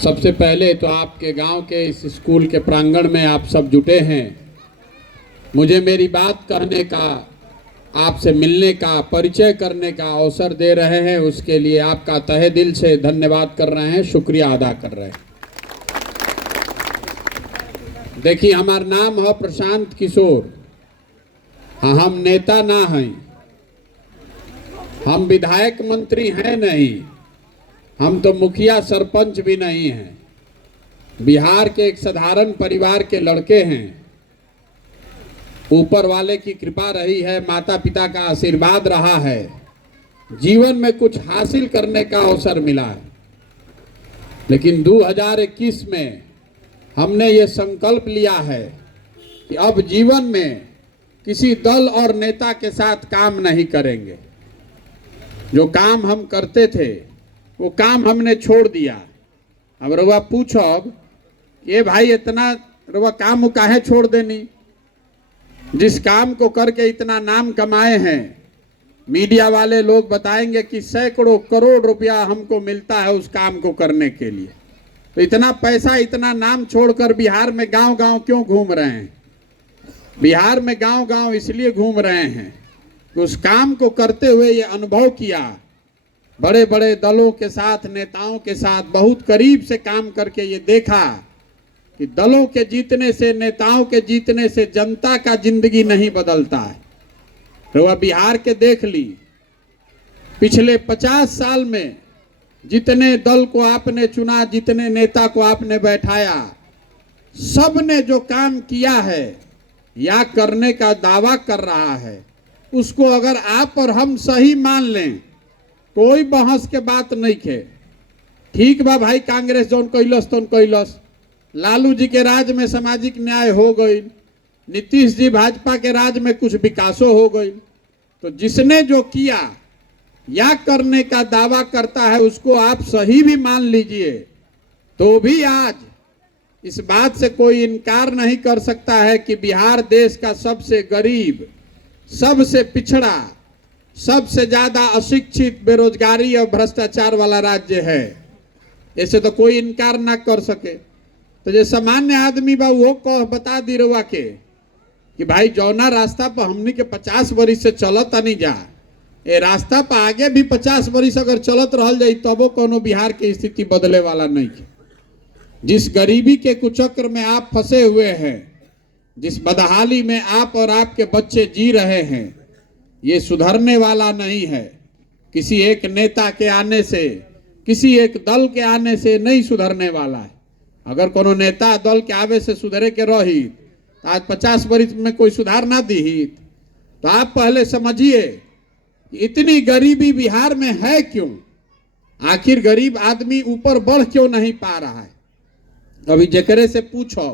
सबसे पहले तो आपके गांव के इस स्कूल के प्रांगण में आप सब जुटे हैं। मुझे मेरी बात कहने का, आपसे मिलने का, परिचय करने का अवसर दे रहे हैं, उसके लिए आपका तहे दिल से धन्यवाद कर रहे हैं, शुक्रिया अदा कर रहे हैं। देखिए, हमारा नाम है प्रशांत किशोर। हाँ, हम नेता ना हैं, हम विधायक मंत्री हैं नहीं, हम तो मुखिया सरपंच भी नहीं हैं। बिहार के एक साधारण परिवार के लड़के हैं। ऊपर वाले की कृपा रही है, माता पिता का आशीर्वाद रहा है, जीवन में कुछ हासिल करने का अवसर मिला है। लेकिन 2021 में हमने ये संकल्प लिया है कि अब जीवन में किसी दल और नेता के साथ काम नहीं करेंगे। जो काम हम करते थे वो काम हमने छोड़ दिया। अब रउआ पूछब ये भाई इतना रउआ काम काहे छोड़ देनी? जिस काम को करके इतना नाम कमाए हैं, मीडिया वाले लोग बताएंगे कि सैकड़ों करोड़ रुपया हमको मिलता है उस काम को करने के लिए। तो इतना पैसा, इतना नाम छोड़कर बिहार में गांव गांव क्यों घूम रहे हैं? बिहार में गांव गांव इसलिए घूम रहे हैं कि उस काम को करते हुए ये अनुभव किया, बड़े बड़े दलों के साथ, नेताओं के साथ बहुत करीब से काम करके ये देखा कि दलों के जीतने से, नेताओं के जीतने से जनता का जिंदगी नहीं बदलता है। तो वह बिहार के देख ली, पिछले 50 साल में जितने दल को आपने चुना, जितने नेता को आपने बैठाया, सब ने जो काम किया है या करने का दावा कर रहा है, उसको अगर आप और हम सही मान लें, कोई बहस के बात नहीं खे। ठीक बा भाई, कांग्रेस जौन कैलस तौन कैलस, लालू जी के राज में सामाजिक न्याय हो गई, नीतीश जी भाजपा के राज में कुछ विकासो हो गई। तो जिसने जो किया या करने का दावा करता है उसको आप सही भी मान लीजिए, तो भी आज इस बात से कोई इनकार नहीं कर सकता है कि बिहार देश का सबसे गरीब, सबसे पिछड़ा, सबसे ज्यादा अशिक्षित, बेरोजगारी और भ्रष्टाचार वाला राज्य है। ऐसे तो कोई इनकार ना कर सके। तो जो सामान्य आदमी बा वो कह बता दी रउआ के कि भाई जौना रास्ता पर हमनी के 50 वर्ष से चलत नहीं जा, ए रास्ता पर आगे भी 50 वर्ष अगर चलत रहल जाई तबो कोनो बिहार की स्थिति बदले वाला नहीं है। जिस गरीबी के कुचक्र में आप फंसे हुए हैं, जिस बदहाली में आप और आपके बच्चे जी रहे हैं, ये सुधरने वाला नहीं है। किसी एक नेता के आने से, किसी एक दल के आने से नहीं सुधरने वाला है। अगर कोनो नेता दल के आवे से सुधरे के रही तो आज 50 वर्ष में कोई सुधार ना दी। तो आप पहले समझिए इतनी गरीबी बिहार में है क्यों? आखिर गरीब आदमी ऊपर बढ़ क्यों नहीं पा रहा है? अभी जेकरे से पूछो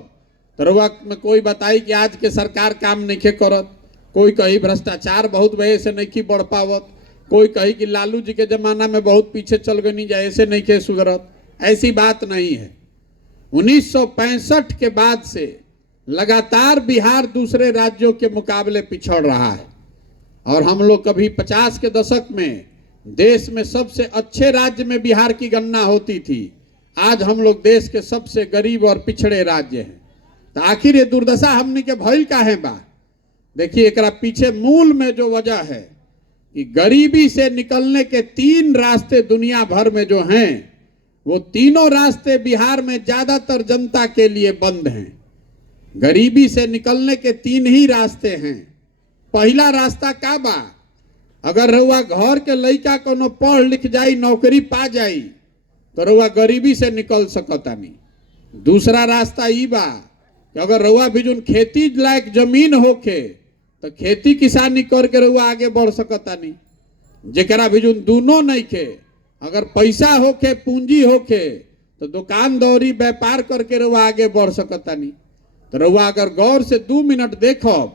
तरुआ में कोई बताई कि आज के सरकार काम नहीं करत, कोई कही भ्रष्टाचार बहुत वजह से नहीं बढ़ पावत, कोई कही कि लालू जी के जमाना में बहुत पीछे चल गई, नहीं जाए ऐसे नहीं के सुधरत। ऐसी बात नहीं है। 1965 के बाद से लगातार बिहार दूसरे राज्यों के मुकाबले पिछड़ रहा है और हम लोग कभी 50 के दशक में देश में सबसे अच्छे राज्य में बिहार की गणना होती थी। आज हम लोग देश के सबसे गरीब और पिछड़े राज्य हैं। तो आखिर ये दुर्दशा हमने के भइल काहे बा? देखिए, एकरा पीछे मूल में जो वजह है कि गरीबी से निकलने के 3 रास्ते दुनिया भर में जो हैं, वो तीनों रास्ते बिहार में ज्यादातर जनता के लिए बंद हैं। गरीबी से निकलने के 3 ही रास्ते हैं। पहला रास्ता का बा? अगर रउआ घर के लइका कोनो पढ़ लिख जाई, नौकरी पा जाई, तो रउआ गरीबी से निकल सकतानी। दूसरा रास्ता ई बा कि अगर रउआ भी जोन खेती लायक जमीन होके तो खेती किसानी करके रउआ आगे बढ़ सकतानी। जेकरा भी जोन दोनों नहीं के, अगर पैसा होके, पूंजी होके, तो दुकान दौरी व्यापार करके रउआ आगे बढ़ सकतानी। तो रउआ अगर गौर से 2 मिनट देखब,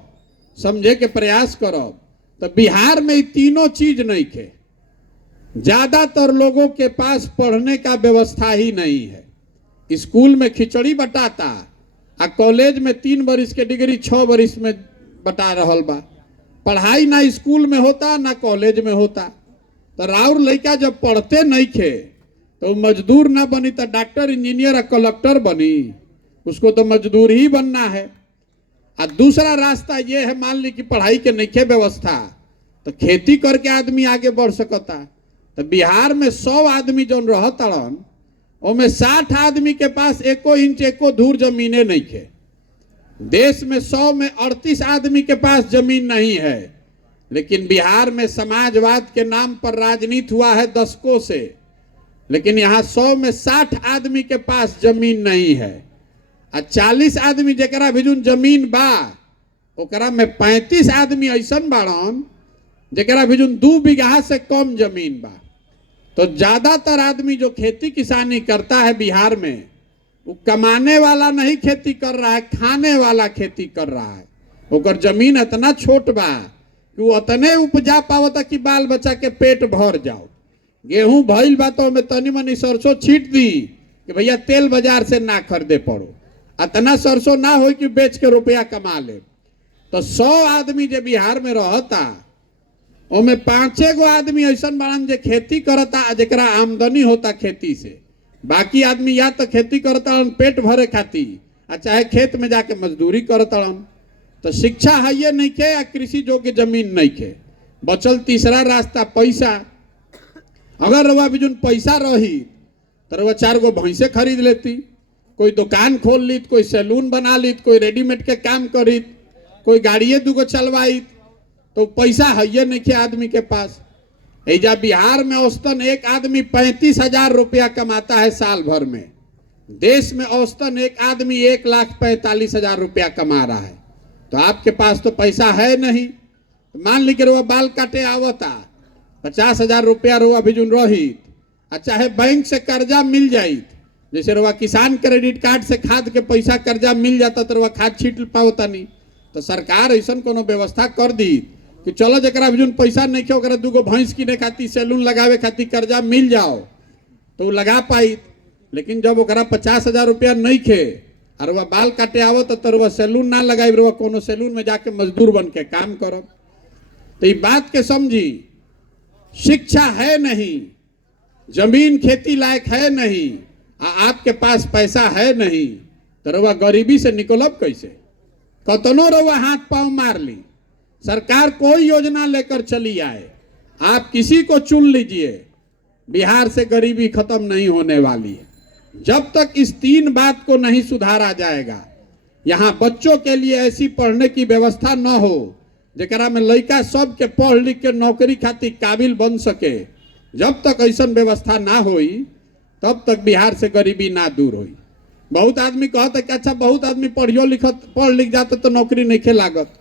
समझे के प्रयास करब, तो बिहार में ये तीनों चीज नहीं के। ज्यादातर लोगों के पास पढ़ने का व्यवस्था ही नहीं है। स्कूल में खिचड़ी बटाता, आ कॉलेज में 3 वर्ष के डिग्री 6 वर्ष में बटा रहल बा। पढ़ाई ना स्कूल में होता ना कॉलेज में होता। तो राउर लड़का जब पढ़ते नहीं खे तो मजदूर ना बनी तो डॉक्टर इंजीनियर और कलेक्टर बनी, उसको तो मजदूर ही बनना है। और दूसरा रास्ता ये है, मान ली कि पढ़ाई के नइखे व्यवस्था, तो खेती करके आदमी आगे बढ़ सकता। तो बिहार में 100 आदमी जो रहतड़न, उनमें 60 आदमी के पास 1 इंच 1 धूर जमीने नहीं है। देश में 100 में 38 आदमी के पास जमीन नहीं है, लेकिन बिहार में समाजवाद के नाम पर राजनीति हुआ है दशकों से। लेकिन यहाँ 100 में 60 आदमी के पास जमीन नहीं है, और 40 आदमी जरा भी जमीन बा, ओकरा में 35 आदमी ऐसा बाड़न जरा भी 2 बीघा से कम जमीन बा। तो ज्यादातर आदमी जो खेती किसानी करता है बिहार में, वो कमाने वाला नहीं खेती कर रहा है, खाने वाला खेती कर रहा है। ओकर जमीन इतना छोट बा कि वो उतने उपजा पावता कि बाल बच्चा के पेट भर जाओ। गेहूं भइल बा तो में तनी मनी सरसों छीट दी कि भैया तेल बाजार से ना खरीदे पड़ो, इतना सरसों ना हो कि बेच के रुपया कमा ले। तो 100 आदमी जो बिहार में रहता, ओमे 5 गो आदमी ऐसा बाड़न जे खेती करता, जरा आमदनी होता खेती से। बाकी आदमी या तो खेती करता पेट भरे खाती, चाहे खेत में जाके मजदूरी करता। तो शिक्षा है ये नहीं खे, या कृषि योग्य जमीन नहीं खे। बचल तीसरा रास्ता पैसा। अगर रवा भी पैसा रही तो रवा 4 गो भैंसे खरीद लेती, कोई दुकान खोल लीत, कोई सैलून बना लीत, कोई रेडीमेड के काम करीत, कोई गाड़िए 2 गो चलवाई। तो पैसा है ये नहीं खे आदमी के पास। एजा बिहार में औसतन एक आदमी 35,000 रुपया कमाता है साल भर में। देश में औसतन एक आदमी 1,45,000 रुपया कमा रहा है। तो आपके पास तो पैसा है नहीं। मान ली कि रुआ बाल काटे आवता, 50,000 रुपया रुआ भी रही, चाहे बैंक से कर्जा मिल जाइत, जैसे रुआ किसान क्रेडिट कार्ड से खाद के पैसा कर्जा मिल जाता तो रुआ खाद छीट पावता नहीं। तो सरकार ऐसा कोनो व्यवस्था कर दी कि चलो जरा भी पैसा नहीं खे, 2 गो भैंस किने खाती, सैलून लगावे खाती कर्जा मिल जाओ तो वो लगा पाई। लेकिन जब ओकरा 50,000 रुपया नहीं खे और वह बाल काटे आवो तो वह सैलून ना लगाई, वह कोनो सैलून में जाके मजदूर बन के काम करो। तो ये बात के समझी, शिक्षा है नहीं, जमीन खेती लायक है नहीं, आपके पास पैसा है नहीं, तो रवा गरीबी से निकलब कैसे? कतनो रवा हाथ पांव मार ली, सरकार कोई योजना लेकर चली आए, आप किसी को चुन लीजिए, बिहार से गरीबी खत्म नहीं होने वाली है। जब तक इस 3 बात को नहीं सुधारा जाएगा, यहाँ बच्चों के लिए ऐसी पढ़ने की व्यवस्था न हो जरा में लड़का सब के पढ़ लिख के नौकरी खातिर काबिल बन सके, जब तक ऐसा व्यवस्था ना होई तब तक बिहार से गरीबी ना दूर होई। बहुत आदमी कहता कि अच्छा बहुत आदमी पढ़ लिख जाते तो नौकरी नहीं खे लागत।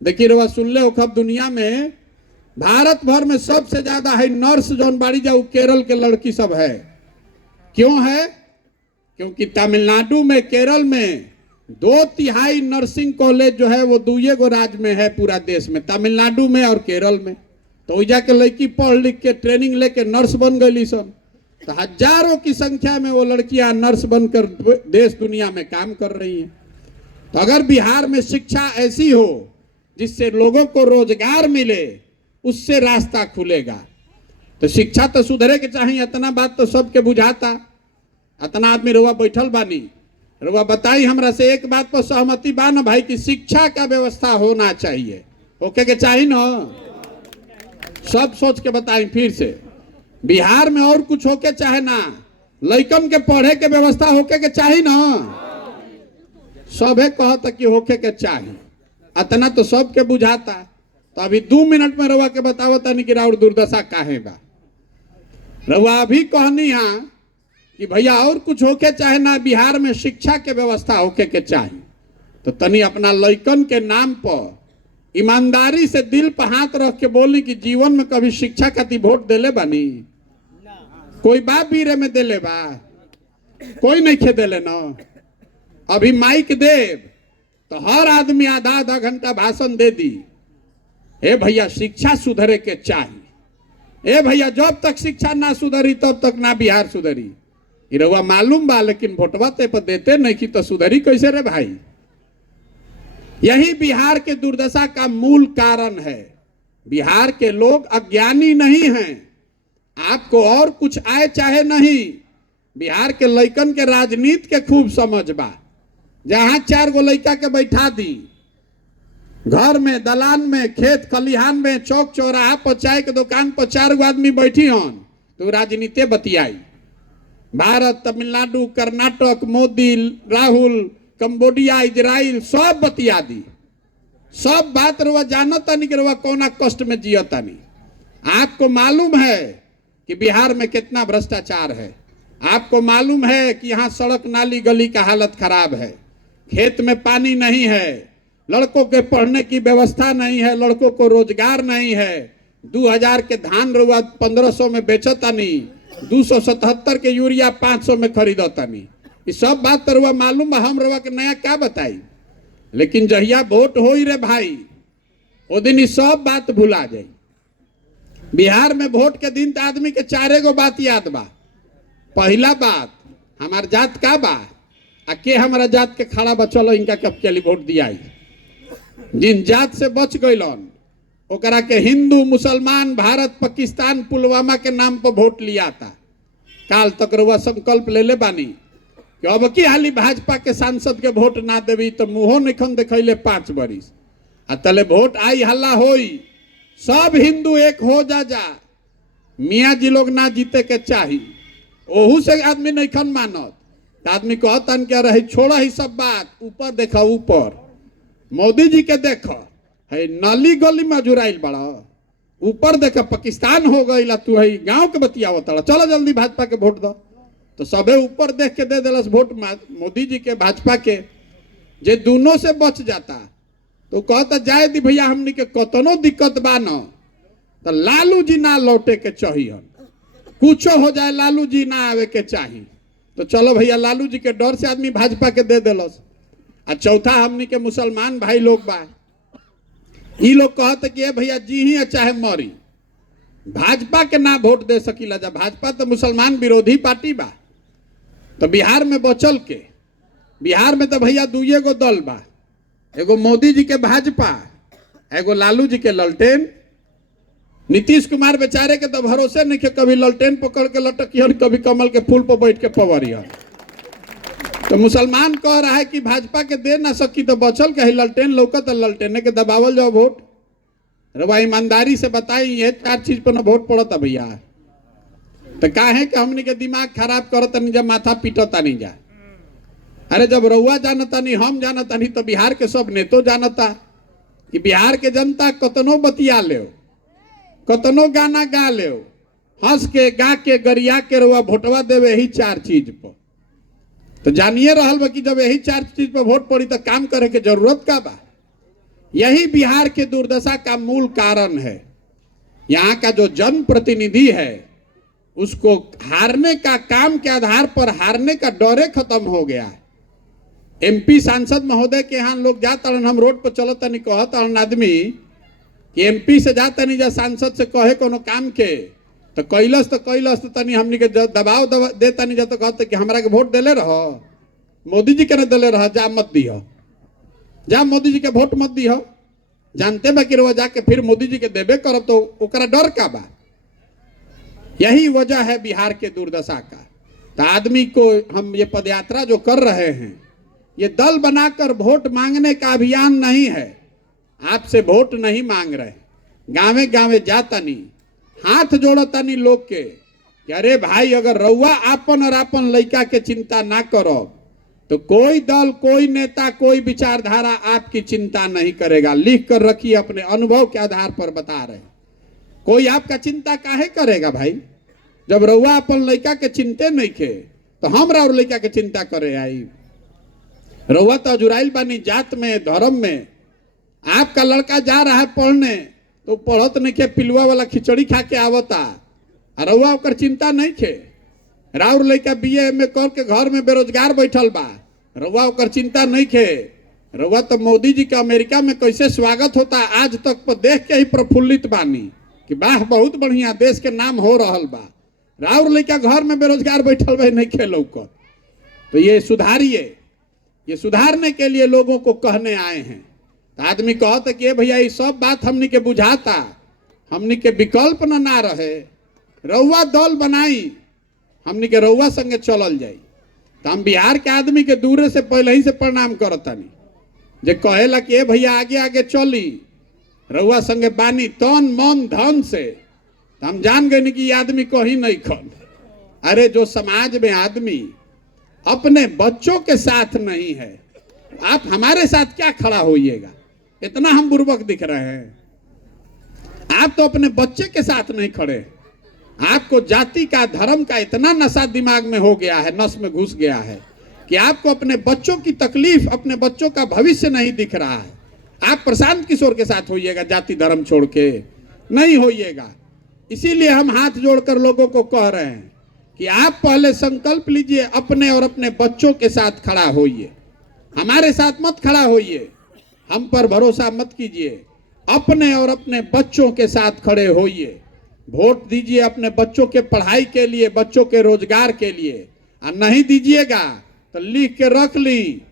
देखिए रवा सुन ले, खब दुनिया में भारत भर में सबसे ज्यादा है नर्स जौन बाड़ी जाऊ केरल के लड़की सब है। क्यों है? क्योंकि तमिलनाडु में, केरल में 2/3 नर्सिंग कॉलेज जो है वो 2 गो राज्य में है पूरा देश में, तमिलनाडु में और केरल में। तो वही जाके लड़की पढ़ लिख के ट्रेनिंग लेके नर्स बन गई सब। तो हजारों की संख्या में वो लड़कियां नर्स बनकर देश दुनिया में काम कर रही हैं। तो अगर बिहार में शिक्षा ऐसी हो जिससे लोगों को रोजगार मिले, उससे रास्ता खुलेगा। तो शिक्षा तो सुधरे के चाहिए, इतना बात तो सबके बुझाता। इतना आदमी रुआ बैठल बानी, रुआ बताई हमरा से एक बात पर सहमति बा ना भाई कि शिक्षा का व्यवस्था होना चाहिए, ओके के चाहिए ना? सब सोच के बताई फिर से, बिहार में और कुछ होके चाहे ना, लइकन के पढ़े के व्यवस्था होके के चाहिए ना? सबे कहता कि होके के चाहिए, इतना तो सबके बुझाता। तो अभी 2 मिनट में रवा के बतावता नहीं कि राउर दुर्दशा काहे बा। रवा अभी कहनी है कि भैया और कुछ होके चाहे ना, बिहार में शिक्षा के व्यवस्था होके के चाहिए। तो तनी अपना लइकन के नाम पर ईमानदारी से दिल पर हाथ रख के बोली कि जीवन में कभी शिक्षा खातिर वोट देले बानी? कोई बा बीरे में देले बा? कोई नहीं खे देले ना। अभी माइक देव तो हर आदमी आधा घंटा भाषण दे दी, ए भैया शिक्षा सुधरे के चाहिए, ए भैया जब तक शिक्षा ना सुधरी तब तक ना बिहार सुधरी। रउआ मालूम बा, लेकिन वोटवा ते पर देते नहीं कि तो सुधरी कैसे रे भाई? यही बिहार के दुर्दशा का मूल कारण है। बिहार के लोग अज्ञानी नहीं हैं, आपको और कुछ आए चाहे नहीं, बिहार के लइकन के राजनीति के खूब समझ बा। जहां 4 गो लइका के बैठा दी, घर में, दलान में, खेत खलिहान में, चौक चौराहा पर, चाय के दुकान पर 4 गो आदमी बैठी हन, तो राजनीति बतियाई। भारत, तमिलनाडु, कर्नाटक, मोदी, राहुल, कंबोडिया, इजराइल सब बतिया दी। सब बात रुआ जानता नहीं कि रुआ कौना कष्ट में जियता नहीं। आपको मालूम है कि बिहार में कितना भ्रष्टाचार है, आपको मालूम है कि यहाँ सड़क नाली गली का हालत खराब है, खेत में पानी नहीं है, लड़कों के पढ़ने की व्यवस्था नहीं है, लड़कों को रोजगार नहीं है। 2000 के धान रुआ 1500 में बेचता नहीं, 277 के यूरिया 500 में खरीदता नहीं। ये सब बात तो रुआ मालूम है, हम रुआ के नया क्या बताई। लेकिन जहिया वोट हो ही रे भाई, वो दिन ये सब बात भुला जाई। बिहार में वोट के दिन तो आदमी के 4 गो बात याद बा। पहला बात, हमार जात का बा, आ के हमारा जात के खड़ा बा, चलो इनका कब के लिए वोट दिया। जिन जात से बच गईलन ओकरा के हिंदू, मुसलमान, भारत, पाकिस्तान, पुलवामा के नाम पर वोट लिया था। काल तक रुआ संकल्प ले ले बानी कि अब की हाली भाजपा के सांसद के वोट ना देवी तो मुंहो निखन देखैले 5 बरिस। आ तले वोट आई हल्ला होई, सब हिंदू एक हो जा मियाँ जी लोग ना जीते के चाही, ओहू से आदमी नहीं मानत। आदमी कहतन क्या रही, छोड़ा ही सब बात, ऊपर देखा, ऊपर मोदी जी के देखा है, नाली गली में जुराइल बड़ा, ऊपर देखा पाकिस्तान हो गई, तू है गांव के बतियावत, चलो जल्दी भाजपा के वोट दो। तो सबे ऊपर देख के दे दिलस वोट मोदी जी के, भाजपा के। जे दोनों से बच जाता तो कहता जाए दी भैया, हमनी के कतनो दिक्कत बा न, तो लालू जी ना लौटे के चाहिए, कुछो हो जाए लालू जी ना आवे के चाहिए। तो चलो भैया, लालू जी के डर से आदमी भाजपा के दे दिलस। आ चौथा, हमनी के मुसलमान भाई लोग बा, ई लोग कहते कि भैया जी ही चाहे मरी, भाजपा के ना वोट दे सकीला जा, भाजपा तो मुसलमान विरोधी पार्टी बा। तो बिहार में बचल के, बिहार में तो भैया 2 गो दल बा, एगो मोदी जी के भाजपा, एगो लालू जी के ललटेन। नीतीश कुमार बेचारे के तो भरोसे नहीं के, कभी ललटेन पकड़ के लटकियन, कभी कमल के फूल पर बैठ के पवरियन। तो मुसलमान कह रहा है कि भाजपा के दे ना सकी तो बचल के ललटेन लौकत, ललटेने के दबावल जाओ वोट। रवा ईमानदारी से बताई, ये 4 चीज पर ना वोट पड़ता भैया। तो काहे कि हमनी के दिमाग खराब करता नहीं जा, माथा पीटता नहीं जा। अरे जब रउआ जानता नहीं, हम जानता नहीं, तो बिहार के सब नेतो जानता कि बिहार के जनता कतनो बतिया ले, कतनो गाना गा ले, हंस के गा के गरिया के रउआ वोटवा देवे यही 4 चीज पर। तो जानिए रहल बा कि जब यही 4 चीज पर वोट पड़ी तो काम करे के जरूरत का बा। यही बिहार के दुर्दशा का मूल कारण है। यहाँ का जो जनप्रतिनिधि है उसको हारने का, काम के आधार पर हारने का डरे खत्म हो गया है। एमपी सांसद महोदय के यहाँ लोग जाता, हम रोड पर चलता नहीं, कहता आदमी कि एमपी से जाता नहीं जा, सांसद से कहे कोनो काम के तो कैलस तो तनी हमनी के दबाव देता नहीं जा, तो कहते कि हमरा के वोट देले रहो, मोदी जी के न देले रहो, जा मत दियो, जा मोदी जी के वोट मत दियो। जानते बा कि रहो जाके फिर मोदी जी के देबे करब, तो ओकरा डर का बा। यही वजह है बिहार के दुर्दशा का। तो आदमी को हम ये पदयात्रा जो कर रहे हैं, ये दल बनाकर वोट मांगने का अभियान नहीं है। आपसे वोट नहीं मांग रहे, गांवे गांवे जाता नहीं, हाथ जोड़ता नहीं लोग के कि अरे भाई, अगर रउआ आपन और आपन लइका के चिंता ना करो तो कोई दल, कोई नेता, कोई विचारधारा आपकी चिंता नहीं करेगा। लिख कर रखिए, अपने अनुभव के आधार पर बता रहे। कोई आपका चिंता काहे करेगा भाई? जब रउआ अपन लइका के चिंते नहीं खे तो हमरा और लइका के चिंता करे आई। रउआ तो जुराइल बानी जात में, धर्म में। आपका लड़का जा रहा है पढ़ने तो पढ़त नहीं खे, पिलुआ वाला खिचड़ी खा के आवता, रउआ ओकर चिंता नहीं खे। राउर लइका बीए में करके घर में बेरोजगार बैठल बा, रउआ ओकर चिंता नहीं खे। रउआ तो मोदी जी के अमेरिका में कैसे स्वागत होता आज तक पर देख के ही प्रफुल्लित बानी कि वाह, बहुत बढ़िया, देश के नाम हो रहल बा। राउर लइका घर में बेरोजगार बैठल बा, नहीं खे लौकत। तो ये सुधारिए, ये सुधारने के लिए लोगों को कहने आए हैं। तो आदमी कहते कि भैया ये सब बात हमनी के बुझाता, हमनी के विकल्प न ना रहे, रउआ दल बनाई, हमनी के रउआ संगे चलल जाई। तो हम बिहार के आदमी के दूरे से पहले ही से प्रणाम करतानी, जे कहेला कि ए भैया आगे आगे चली, रउआ संगे बानी तन मन धन से। तो हम जान गए कि ये आदमी कहीं नहीं खन। अरे जो समाज में आदमी अपने बच्चों के साथ नहीं है, आप हमारे साथ क्या खड़ा होइएगा? इतना हम बुर्बक दिख रहे हैं? आप तो अपने बच्चे के साथ नहीं खड़े। आपको जाति का, धर्म का इतना नशा दिमाग में हो गया है, नस में घुस गया है कि आपको अपने बच्चों की तकलीफ, अपने बच्चों का भविष्य नहीं दिख रहा है। आप प्रशांत किशोर के साथ होइएगा, जाति धर्म छोड़ के नहीं होइएगा। इसीलिए हम हाथ जोड़कर लोगों को कह रहे हैं कि आप पहले संकल्प लीजिए, अपने और अपने बच्चों के साथ खड़ा होइए। हमारे साथ मत खड़ा होइए, हम पर भरोसा मत कीजिए, अपने और अपने बच्चों के साथ खड़े होइए। वोट दीजिए अपने बच्चों के पढ़ाई के लिए, बच्चों के रोजगार के लिए। और नहीं दीजिएगा तो लिख के रख ली,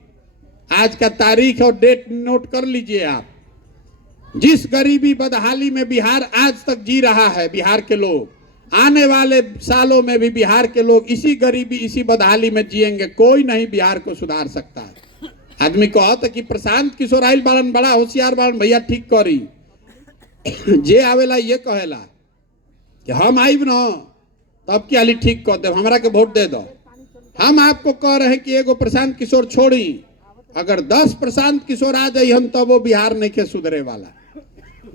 आज का तारीख और डेट नोट कर लीजिए आप। जिस गरीबी बदहाली में बिहार आज तक जी रहा है, बिहार के लोग आने वाले सालों में भी बिहार के लोग इसी गरीबी, इसी बदहाली में जिएंगे। कोई नहीं बिहार को सुधार सकता है। आदमी कहता कि प्रशांत किशोर आइल बाड़न, बड़ा होशियार बाड़न, भैया ठीक करी। जे आवेला ये कहेला कि हम आइब न तब की हाली ठीक कर दे, हमरा के वोट दे दो। हम आपको कह रहे हैं कि एगो प्रशांत किशोर छोड़ी, अगर 10 प्रशांत किशोर आ जाइए हम, तब वो बिहार नहीं के सुधरे वाला।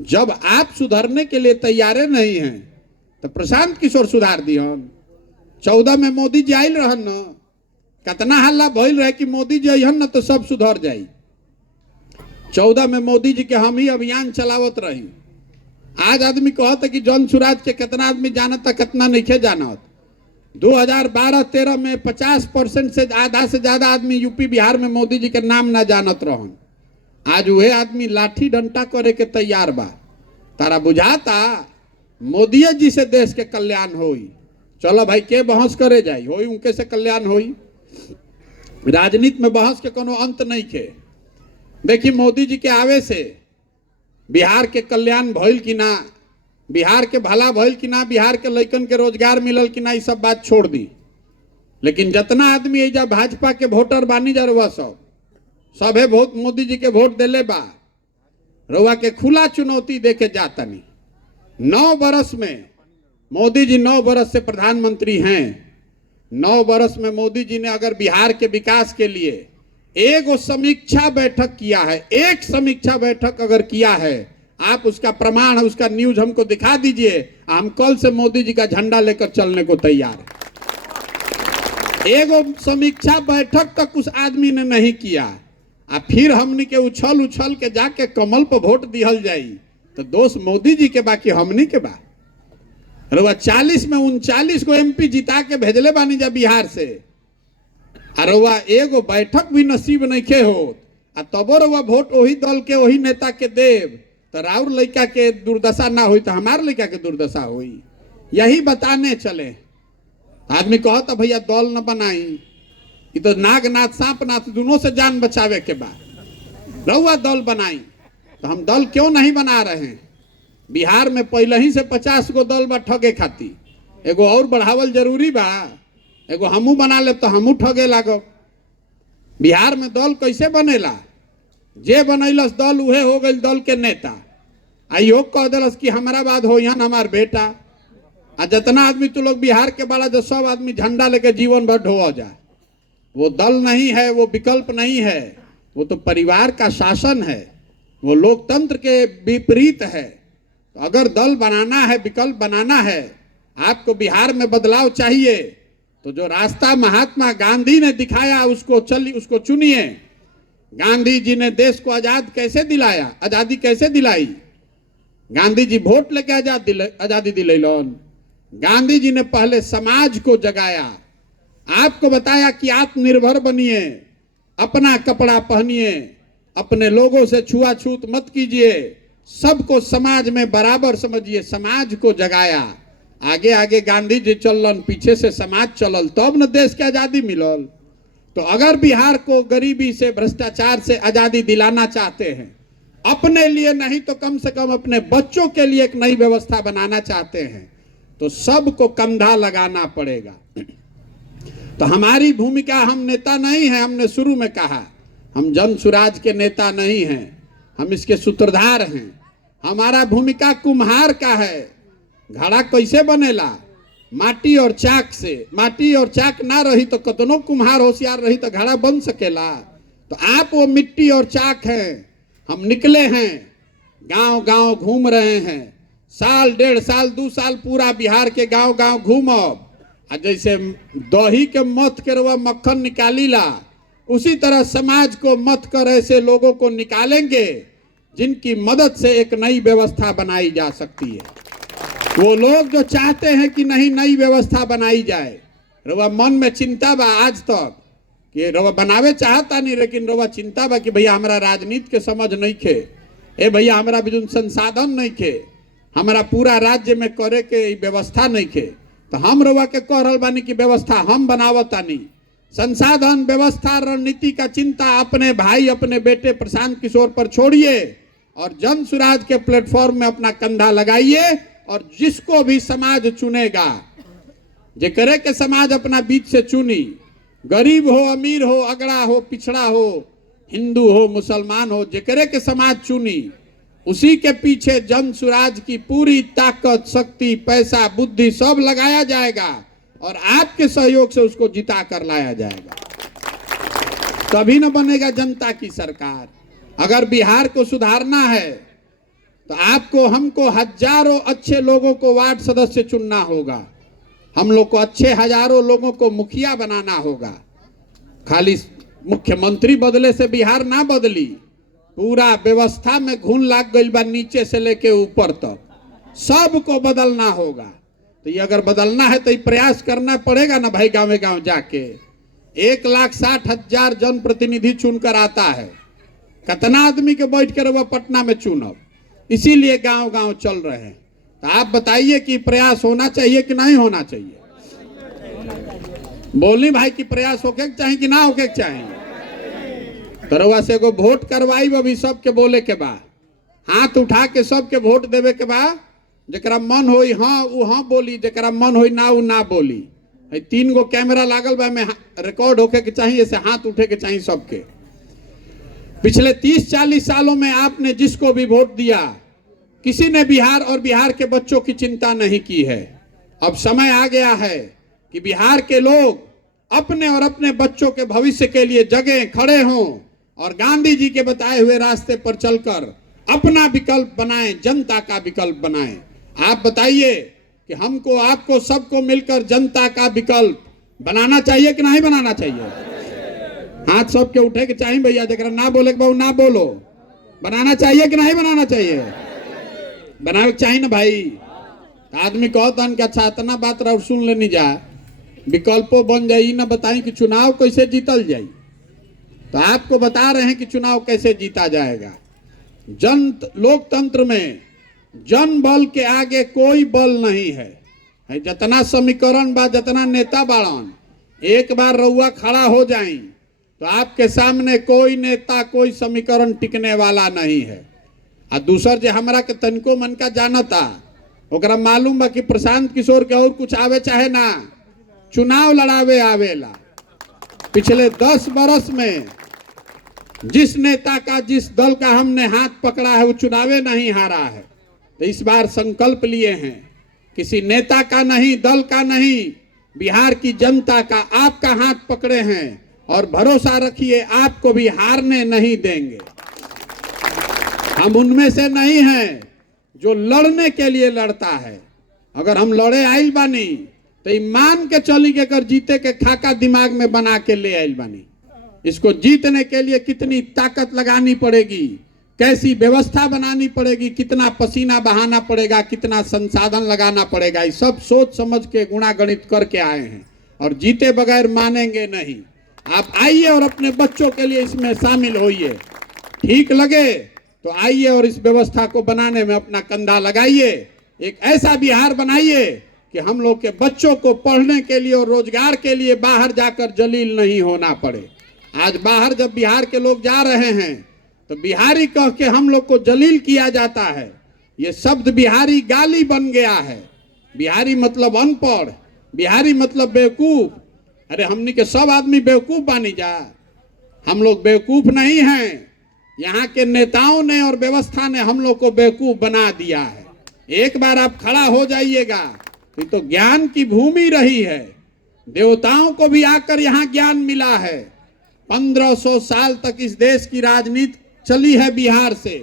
जब आप सुधरने के लिए तैयारे नहीं हैं तो प्रशांत किशोर सुधार दिहन। 14 में मोदी जी आयल रहन न, कितना हल्ला भइल रहे कि मोदी जी अहन न तो सब सुधर जाई। 14 में मोदी जी के हम ही अभियान चलावत रही। आज आदमी कहता कि जन सुराज के कितना आदमी जानता, कितना नहीं जानत। 2012-13 में 50% से आधा से ज्यादा आदमी यूपी बिहार में मोदी जी के नाम ना जानत रहन। आज वह आदमी लाठी डंटा करे के तैयार बा। तारा बुझाता मोदी जी से देश के कल्याण होई। चलो भाई, के बहस करे जाई, होई उनके से कल्याण होई। राजनीति में बहस के कोनो अंत नहीं खे। देखिए मोदी जी के आवे से बिहार के कल्याण भइल कि ना, बिहार के भला भइल कि ना, बिहार के लइकन के रोजगार मिलल कि ना, ये सब बात छोड़ दी। लेकिन जितना आदमी एजा भाजपा के वोटर बानी जा, रउआ सभे वोट मोदी जी के वोट देले बा। रउआ के खुला चुनौती देके जातनी। 9 बरस में मोदी जी 9 बरस से प्रधानमंत्री हैं। 9 बरस में मोदी जी ने अगर बिहार के विकास के लिए एक समीक्षा बैठक किया है, एक समीक्षा बैठक अगर किया है, आप उसका प्रमाण, उसका न्यूज हमको दिखा दीजिए। हम कल से मोदी जी का झंडा लेकर चलने को तैयार है। एक समीक्षा बैठक तक उस आदमी ने नहीं किया, और फिर हमनी के उछल उछल के जाके कमल पर वोट दिहल जाई तो दोस्त मोदी जी के बाकी हमनी के बा। रउआ 40 में 39 को MP जिता के भेजले बानी जा बिहार से, और रउआ एगो बैठक भी नसीब नहीं खे हो, तबो रउआ वोट वही दल के, वही नेता के देव, तो राउर लड़का के दुर्दशा ना हुई तो हमार लड़का के दुर्दशा हुई। यही बताने चले। आदमी कहता भैया दल न बनाई, ये तो नागनाथ सांपनाथ दोनों से जान बचावे के बाद रउआ दल बनाई। तो हम दल क्यों नहीं बना रहे हैं? बिहार में पहले ही से 50 गो दल बा ठगे खाती। एगो और बढ़ावल जरूरी बा, एगो हमू बना ले तो हमू ठगे लागो। बिहार में दल कैसे बनेला? जे बनैलस दल उहे हो गई दल के नेता। आइयो कह दिलस कि हमारा बाद हो यहाँ हमार बेटा। आ जितना आदमी तू लोग बिहार के बड़ा जो सब आदमी झंडा लेके जीवन भर ढोआ जा, वो दल नहीं है, वो विकल्प नहीं है, वो तो परिवार का शासन है, वो लोकतंत्र के विपरीत है। तो अगर दल बनाना है, विकल्प बनाना है, आपको बिहार में बदलाव चाहिए, तो जो रास्ता महात्मा गांधी ने दिखाया उसको चुनिए। गांधी जी ने देश को आजाद कैसे दिलाया, आजादी कैसे दिलाई? गांधी जी वोट लेके आजादी दिलैलन। गांधी जी ने पहले समाज को जगाया, आपको बताया कि आत्मनिर्भर बनिए, अपना कपड़ा पहनिए, अपने लोगों से छुआछूत मत कीजिए, सबको समाज में बराबर समझिए। समाज को जगाया। आगे आगे गांधी जी चलन, पीछे से समाज चलल, तब न देश के आजादी मिलल। तो अगर बिहार को गरीबी से, भ्रष्टाचार से आजादी दिलाना चाहते हैं, अपने लिए नहीं तो कम से कम अपने बच्चों के लिए एक नई व्यवस्था बनाना चाहते हैं, तो सबको कंधा लगाना पड़ेगा। तो हमारी भूमिका, हम नेता नहीं हैं, हमने शुरू में कहा हम जन सुराज के नेता नहीं हैं, हम इसके सूत्रधार हैं। हमारा भूमिका कुम्हार का है। घड़ा कैसे बनेला? माटी और चाक से। माटी और चाक ना रही तो कतनो कुम्हार होशियार रही तो घड़ा बन सकेला। तो आप वो मिट्टी और चाक हैं। हम निकले हैं, गांव गांव घूम रहे हैं, साल 1.5 साल 2 साल पूरा बिहार के गांव गांव घूमब। जैसे दही के मथ के रवा मक्खन निकाली ला, उसी तरह समाज को मथ कर ऐसे लोगों को निकालेंगे जिनकी मदद से एक नई व्यवस्था बनाई जा सकती है। वो लोग जो चाहते हैं कि नहीं नई व्यवस्था बनाई जाए, रवा मन में चिंता बा आज तक कि रवा बनावे चाहता नहीं, लेकिन रवा चिंता बा कि भैया हमारा राजनीति के समझ नहीं खे, ए भैया हमारा भी संसाधन नहीं खे, हमारा पूरा राज्य में करे के व्यवस्था नहीं खे। तो हम रवा के कह रहल बानी कि व्यवस्था हम बनावतानी। संसाधन, व्यवस्था, रणनीति का चिंता अपने भाई, अपने बेटे प्रशांत किशोर पर छोड़िए और जन सुराज के प्लेटफॉर्म में अपना कंधा लगाइए। और जिसको भी समाज चुनेगा, जे करे के समाज अपना बीच से चुनी, गरीब हो, अमीर हो, अगड़ा हो, पिछड़ा हो, हिंदू हो, मुसलमान हो, जे करे के समाज चुनी, उसी के पीछे जन सुराज की पूरी ताकत, शक्ति, पैसा, बुद्धि सब लगाया जाएगा और आपके सहयोग से उसको जिता कर लाया जाएगा। तभी न बनेगा जनता की सरकार। अगर बिहार को सुधारना है तो आपको, हमको हजारों अच्छे लोगों को वार्ड सदस्य चुनना होगा। हम लोग को अच्छे हजारों लोगों को मुखिया बनाना होगा। खाली मुख्यमंत्री बदले से बिहार ना बदली, पूरा व्यवस्था में घुन लाग गई बा, नीचे से लेके ऊपर तक सबको बदलना होगा। तो ये अगर बदलना है तो ये प्रयास करना पड़ेगा ना भाई। गाँव गाँव जाके 1,60,000 जनप्रतिनिधि चुनकर आता है, कितना आदमी के बैठ कर वह पटना में चुनब, इसीलिए गांव गांव चल रहे हैं। तो आप बताइए कि प्रयास होना चाहिए कि नहीं होना चाहिए? बोली भाई कि प्रयास होके चाहिए कि ना होके चाहिए? तरवा से को वोट करवाई अभी सबके बोले के बा, हाथ उठा के सबके वोट देवे के बा। जरा मन होई हाँ वो हाँ बोली, जरा मन होई ना वो ना बोली। 3 गो कैमरा लागल बा, में रिकॉर्ड होके के चाहिए, से हाथ उठे के चाहिए सबके। पिछले 30-40 सालों में आपने जिसको भी वोट दिया, किसी ने बिहार और बिहार के बच्चों की चिंता नहीं की है। अब समय आ गया है कि बिहार के लोग अपने और अपने बच्चों के भविष्य के लिए जगें, खड़े हों और गांधी जी के बताए हुए रास्ते पर चलकर अपना विकल्प बनाएं, जनता का विकल्प बनाएं। आप बताइए कि हमको, आपको, सबको मिलकर जनता का विकल्प बनाना चाहिए कि नहीं बनाना चाहिए? हाथ सबके उठे के चाहिए भैया। जरा ना बोले के ना बोलो। बनाना चाहिए कि नहीं बनाना चाहिए? बनावे के चाहिए ना भाई। आदमी कहता कि अच्छा इतना बात रहा सुन लेनी जा, विकल्पों बन जाई ना बताई कि चुनाव कैसे जीतल जाई। तो आपको बता रहे हैं कि चुनाव कैसे जीता जाएगा। लोकतंत्र में जन बल के आगे कोई बल नहीं है। जितना समीकरण बा, जितना नेता बाड़न, एक बार रउआ खड़ा हो जाई तो आपके सामने कोई नेता, कोई समीकरण टिकने वाला नहीं है। और दूसर जे हमरा के तनको मन का जानता, ओकरा मालूम बा कि प्रशांत किशोर के और कुछ आवे चाहे ना, चुनाव लड़ावे आवेला। पिछले 10 बरस में जिस नेता का, जिस दल का हमने हाथ पकड़ा है, वो चुनावे नहीं हारा है। तो इस बार संकल्प लिए हैं, किसी नेता का नहीं, दल का नहीं, बिहार की जनता का, आपका हाथ पकड़े हैं और भरोसा रखिए आपको भी हारने नहीं देंगे। हम उनमें से नहीं हैं जो लड़ने के लिए लड़ता है। अगर हम लड़े आइल बानी तो ईमान के चली के कर जीते के खाका दिमाग में बना के ले आइल बानी। इसको जीतने के लिए कितनी ताकत लगानी पड़ेगी, कैसी व्यवस्था बनानी पड़ेगी, कितना पसीना बहाना पड़ेगा, कितना संसाधन लगाना पड़ेगा, ये सब सोच समझ के गुणागणित करके आए हैं और जीते बगैर मानेंगे नहीं। आप आइए और अपने बच्चों के लिए इसमें शामिल होइए। ठीक लगे तो आइए और इस व्यवस्था को बनाने में अपना कंधा लगाइए। एक ऐसा बिहार बनाइए कि हम लोग के बच्चों को पढ़ने के लिए और रोजगार के लिए बाहर जाकर जलील नहीं होना पड़े। आज बाहर जब बिहार के लोग जा रहे हैं तो बिहारी कह के हम लोग को जलील किया जाता है। ये शब्द बिहारी गाली बन गया है। बिहारी मतलब अनपढ़, बिहारी मतलब बेवकूफ। अरे हमनी के सब आदमी बेवकूफ बानी जा? हम लोग बेवकूफ नहीं हैं। यहाँ के नेताओं ने और व्यवस्था ने हम लोग को बेवकूफ बना दिया है। एक बार आप खड़ा हो जाइएगा, ये तो ज्ञान की भूमि रही है। देवताओं को भी आकर यहाँ ज्ञान मिला है। 1500 साल तक इस देश की राजनीति चली है बिहार से।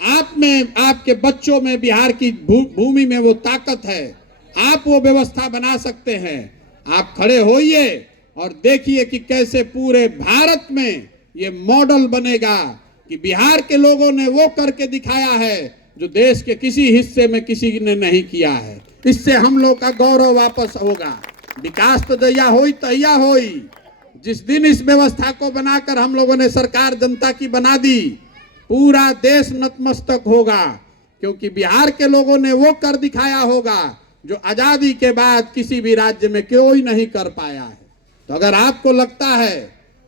आप में, आपके बच्चों में बिहार की भूमि में वो ताकत है। आप वो व्यवस्था बना सकते हैं। आप खड़े होइए और देखिए कि कैसे पूरे भारत में ये मॉडल बनेगा कि बिहार के लोगों ने वो करके दिखाया है जो देश के किसी हिस्से में किसी ने नहीं किया है। इससे हम लोग का गौरव वापस होगा। विकास तो जया होई तैया होई। जिस दिन इस व्यवस्था को बनाकर हम लोगों ने सरकार जनता की बना दी, पूरा देश नतमस्तक होगा, क्योंकि बिहार के लोगों ने वो कर दिखाया होगा जो आजादी के बाद किसी भी राज्य में कोई नहीं कर पाया है। तो अगर आपको लगता है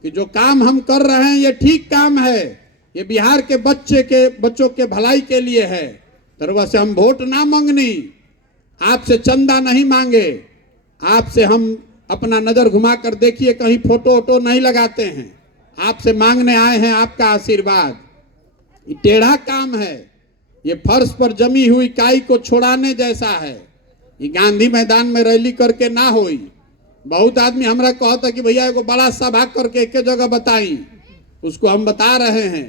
कि जो काम हम कर रहे हैं ये ठीक काम है, ये बिहार के बच्चों के भलाई के लिए है, तो से हम वोट ना मांगनी, आपसे चंदा नहीं मांगे, आपसे हम अपना नजर घुमाकर देखिए कहीं फोटो वोटो नहीं लगाते हैं। आपसे मांगने आए हैं आपका आशीर्वाद। ये टेढ़ा काम है, ये फर्श पर जमी हुई काई को छोड़ाने जैसा है। ये गांधी मैदान में रैली करके ना होई। बहुत आदमी हमरा कहता कि भैया एगो बड़ा सभा करके एक जगह बताई। उसको हम बता रहे हैं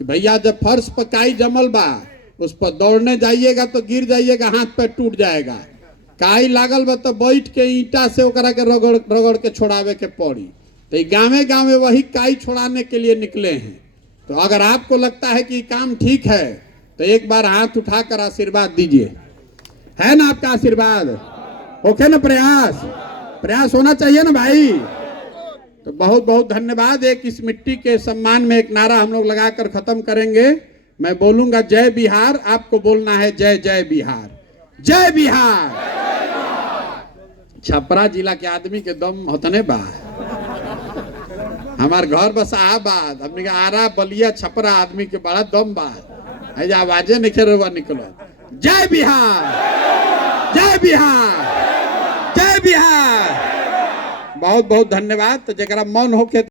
कि भैया जब फर्श पर काई जमल बा, उस पर दौड़ने जाइएगा तो गिर जाइएगा, हाथ पैर टूट जाएगा। काई लागल बा तो बैठ के ईंटा से ओकरा के रगड़ रगड़ के छोड़ावे के पड़ी। तो गाँवे गाँवे वही काई छोड़ाने के लिए निकले हैं। तो अगर आपको लगता है कि काम ठीक है तो एक बार हाथ उठाकर आशीर्वाद दीजिए। है ना आपका आशीर्वाद? ओके ना? प्रयास होना चाहिए ना भाई। तो बहुत बहुत धन्यवाद। एक इस मिट्टी के सम्मान में एक नारा हम लोग लगाकर खत्म करेंगे। मैं बोलूंगा जय बिहार, आपको बोलना है जय जय बिहार। जय बिहार। छपरा जिला के आदमी के दम होतने बा। हमार घर बस आबाद, हमने के आरा बलिया छपरा आदमी के बड़ा दम बा। ऐजा आवाजे नहीं खेरवा निकलो। जय बिहार, जय बिहार, जय बिहार। बहुत बहुत धन्यवाद। तो जरा मन होके